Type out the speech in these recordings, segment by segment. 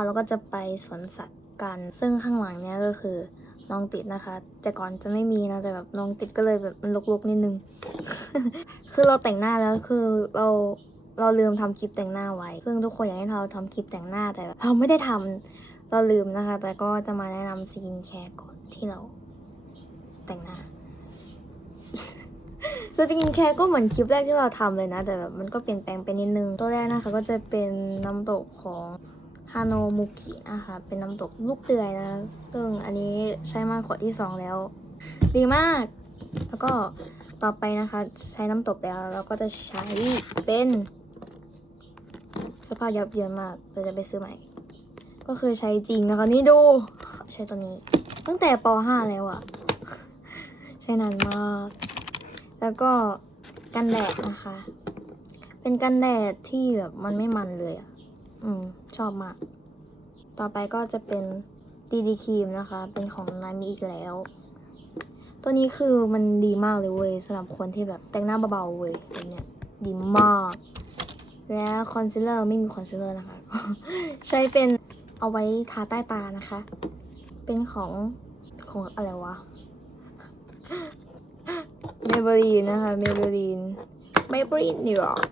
นะคะเราก็จะไปสวนสัตว์กัน ซึ่งข้างหลังเนี้ยก็คือน้องติดนะคะ แต่ก่อนจะไม่มีนะแต่แบบน้องติดก็เลยแบบมันลกๆนิดนึง คือเราแต่งหน้าแล้วคือเราเราลืมทำคลิปแต่งหน้าไว้ ซึ่งทุกคนอยากให้เราทำคลิปแต่งหน้าแต่แบบเราไม่ได้ทำเราลืมนะคะ แต่ก็จะมาแนะนำสกินแคร์ก่อนที่เราแต่งหน้าสกินแคร์ก็เหมือนคลิปแรกที่เราทำเลยนะ แต่แบบมันก็เปลี่ยนแปลงไปนิดนึง ตัวแรกนะคะก็จะเป็นน้ำตกของ ฮานมุกินะคะเป็นน้ำตกลูกเดือยนะ ซึ่งอันนี้ใช้มาขวดที่สองแล้ว ดีมาก แล้วก็ต่อไปนะคะ ใช้น้ำตกแล้วเราก็จะใช้เป็น สภาพยับเยินมากเราจะไปซื้อใหม่ ก็คือใช้จริงนะคะ นี่ดู ใช้ตัวนี้ ตั้งแต่ป .5 แล้วอะใช้นานมาก แล้วก็กันแดดนะคะ เป็นกันแดดที่แบบมันไม่มันเลยอะ อืม ชอบมาก ต่อไปก็จะเป็นดีดีครีมนะคะ เป็นของนามิอีกแล้ว ตัวนี้คือมันดีมากเลยเว้ยสำหรับคนที่แบบแต่งหน้าเบาๆเว้ยแบบเนี้ยดีมาก และคอนซีลเลอร์ไม่มีคอนซีลเลอร์นะคะ ใช้เป็นเอาไว้ทาใต้ตานะคะ เป็นของของอะไรวะเมเบลีนนะคะเมเบลีนเมเบลีนนิวยอร์ก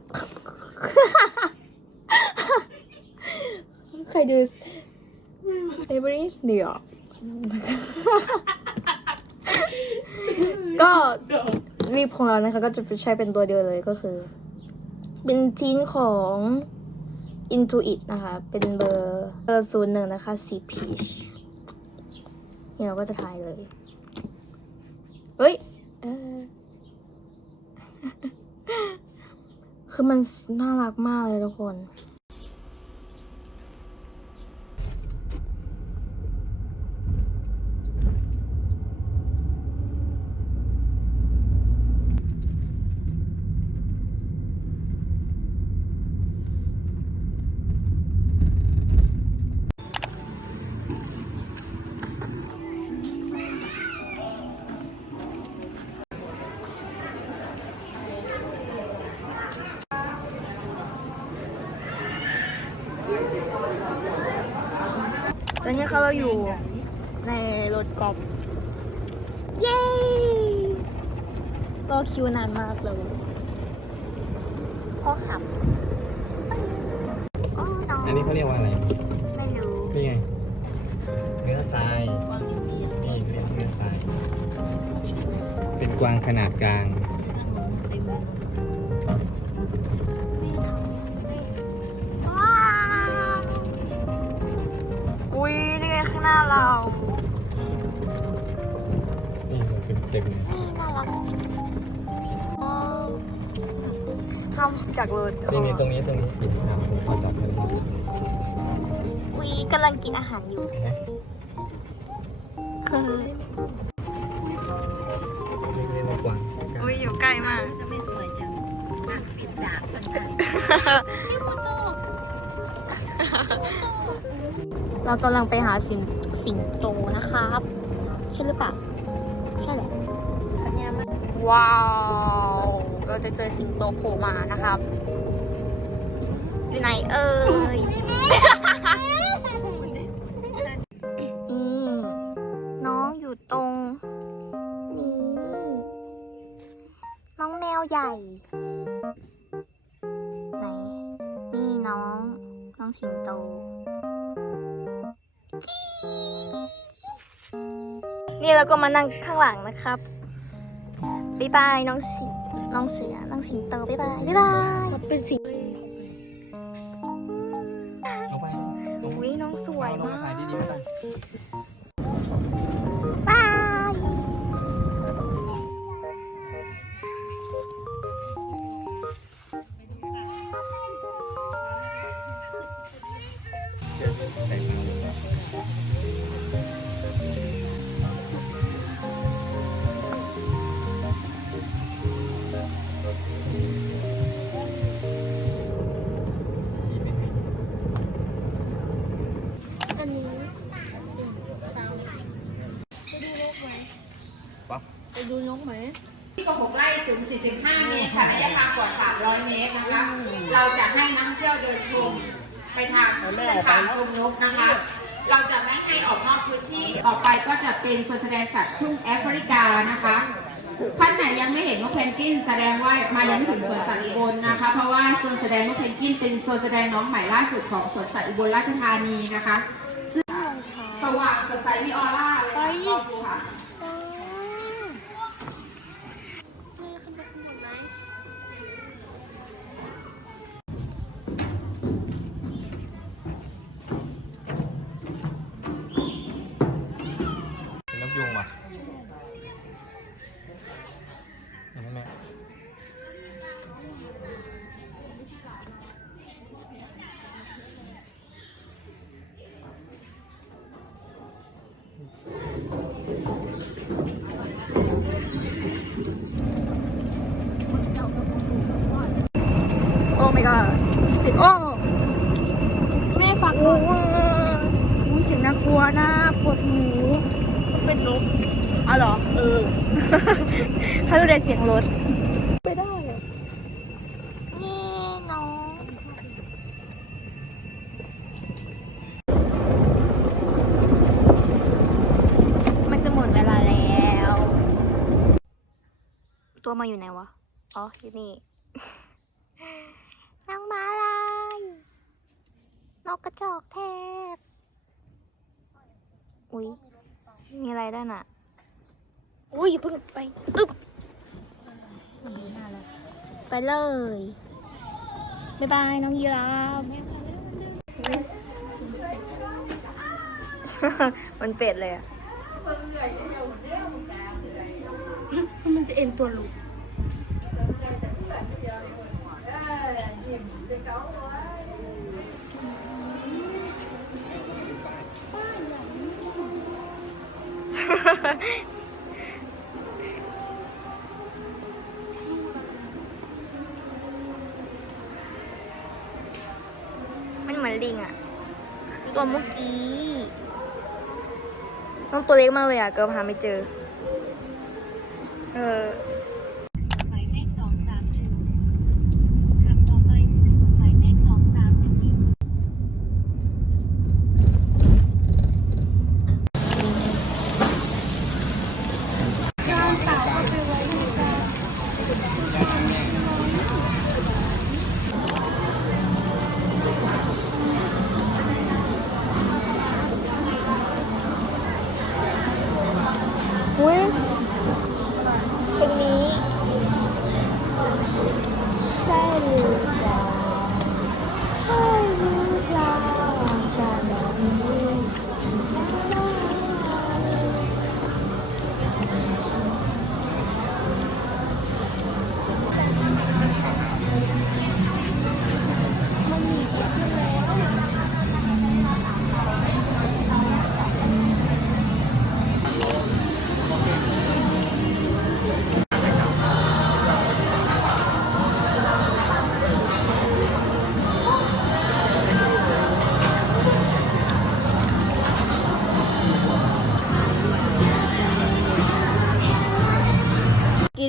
ใครดูเมเบลีนนิวยอร์กก็รีบของเรานะคะ ก็จะใช้เป็นตัวเดียวเลยก็คือ เป็นชิ้นของ Intuit นะคะ เป็นเบอร์เบอร์ศูนย์หนึ่งนะคะ สีพีชนี่เราก็จะทายเลย เฮ้ยเออคือมันน่ารักมากเลยทุกคน นนี้เขาเราอยู่ในรถกอล์ฟเย้รอคิวนานมากเลยพ่อขับโอ้น้องอันนี้เขาเรียกว่าอะไร ไม่รู้ นี่ไง เนื้อทราย นี่เรียกเนื้อทราย เป็นกวางขนาดกลางว้าวอุ้ย นี่ไงข้างหน้าเรานี่เป็นเต็มเลยนี่น่ารักอ๋อทำจากรถนี่นี่ตรงนี้ตรงนี้กินน้ำผมขอจับเลยอุ้ยกำลังกินอาหารอยู่เห็นไหมนี่เรียกว่ากวางสายกลางอุ้ยอยู่ใกล้มากจะไม่สวยจังนักปิดดาบกันกันชื่อมูโต เรากำลังไปหาสิงสิงโตนะครับ ใช่หรือเปล่าใช่แหละอันเนี้ยมันว้าว เราจะเจอสิงโตโผล่มานะครับ อยู่ไหนเอ่ยนี่น้องอยู่ตรง นี้ น้องแมวใหญ่ไหนนี่น้อง น้องสิงโต นี่เราก็มานั่งข้างหลังนะครับบ๊ายบายน้องสิน้องเสือน้องสิงโตบ๊ายบายบ๊ายบายเป็นสิงเอาไปเอาอุ้ยน้องสวยเอาลงมากถ่ายดีๆแล้วกันบายเดี๋ยว ไปดูนกไหมที่ก6ไร่สูง 45 เมตรค่ะระยะทางกว่า 300 เมตรนะคะ เราจะให้นักท่องเที่ยวเดินชมแไปทางเส้นทางชมนกนะคะ เราจะไม่ให้ออกนอกพื้นที่ต่อไปก็จะเป็นส่วนแสดงสัตว์ทุ่งแอฟริกานะคะท่านไหนยังไม่เห็นนกเพนกวินแสดงว่ามายังไม่ถึงสวนสัตว์อุบลนะคะ เพราะว่าส่วนแสดงนกเพนกวินเป็นส่วนแสดงน้องใหม่ล่าสุดของสวนสัตว์อุบลราชธานีนะคะ ซึ่งสว่างสดใสมีออร่าเลยค่ะ สิโอ้แม่ฟังโอ้ยเสียงน่ากลัวนะปวดหูเป็นนกอ๋อเหรอ เออเขาดูได้เสียงรถ ไปได้นี่น้องมันจะหมดเวลาแล้ว ตัวมาอยู่ไหนวะ อ๋อ อยู่นี่างม้าลาย นกกระจอกเทศอุ้ยมีอะไรด้วยน่ะ อุ้ยอย่าเพิ่งไปอึ๊บไปเลย บ๊ายบายน้องยีราฟมันเป็ดเลยอะ มันจะเอ็นตัวลูก มันเหมือนลิงอะตัวเมื่อกี้น้องตัวเล็กมากเลยอะเกิร์ลหาไม่เจอ เออ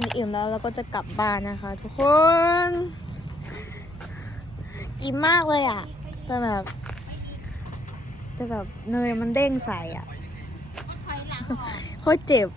นอิ่มแล้วเราก็จะกลับบ้านนะคะ ทุกคน อิ่มมากเลยอะแต่แบบแต่แบบเนยมันเด้งใส่อะโคตรเจ็บ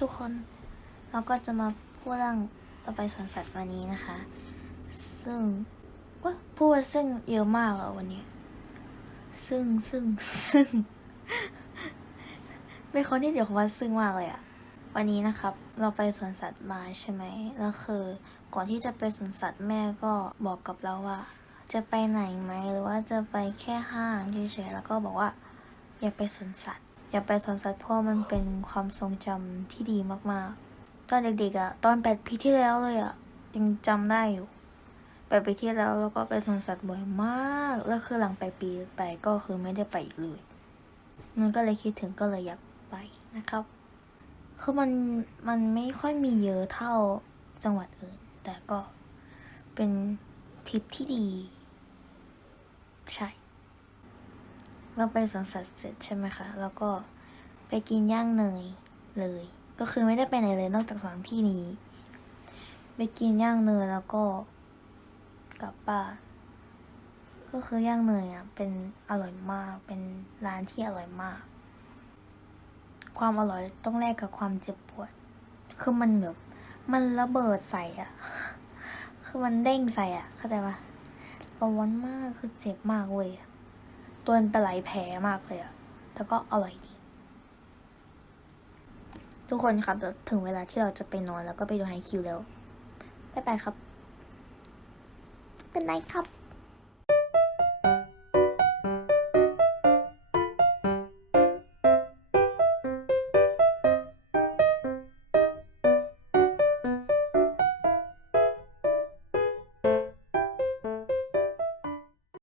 ทุกคน เราก็จะมาพูดเรื่องเราไปสวนสัตว์วันนี้นะคะ ซึ่งว่าพูดว่าซึ่งเยอะมากอะวันนี้ ซึ่งซึ่งซึ่งเป็นคนที่เดี๋ยวคำว่าซึ่งมากเลยอะวันนี้นะครับ เราไปสวนสัตว์มาใช่ไหมแล้วคือ ก่อนที่จะไปสวนสัตว์แม่ก็บอกกับเราว่า จะไปไหนไหมหรือว่าจะไปแค่ห้างเฉยๆแล้วก็บอกว่า อยากไปสวนสัตว์ อยากไปสวนสัตว์เพราะมันเป็นความทรงจำที่ดีมากๆ ตอนเด็กๆอะตอนแปดปีที่แล้วเลยอะยังจำได้อยู่แปดปีที่แล้วแล้วก็ไปสวนสัตว์บ่อยมาก แล้วคือหลังไปดปีไปก็คือไม่ได้ไปอีกเลยมันก็เลยคิดถึงก็เลยอยากไปนะครับ คือมันมันไม่ค่อยมีเยอะเท่าจังหวัดอื่น แต่ก็เป็นทริปที่ดี ใช่ เราไปสวนสัตว์เสร็จใช่ไหมคะแล้วก็ไปกินย่างเนยเลย ก็คือไม่ได้ไปไหนเลยนอกจากสถานที่นี้ ไปกินย่างเนยแล้วก็กลับบ้านก็คือย่างเนยอะเป็นอร่อยมากเป็นร้านที่อร่อยมาก ความอร่อยต้องแลกกับความเจ็บปวด คือมันแบบมันระเบิดใส่อะ คือมันเด้งใส่อะ เข้าใจปะร้อนมากคือเจ็บมากเว้ย ตัวเป็นปลาไหลแผลมากเลยอะแต่ก็อร่อยดี ทุกคนครับถึงเวลาที่เราจะไปนอนแล้วก็ไปดูไฮคิวแล้ว บ๊ายบายครับ เป็นไนครับ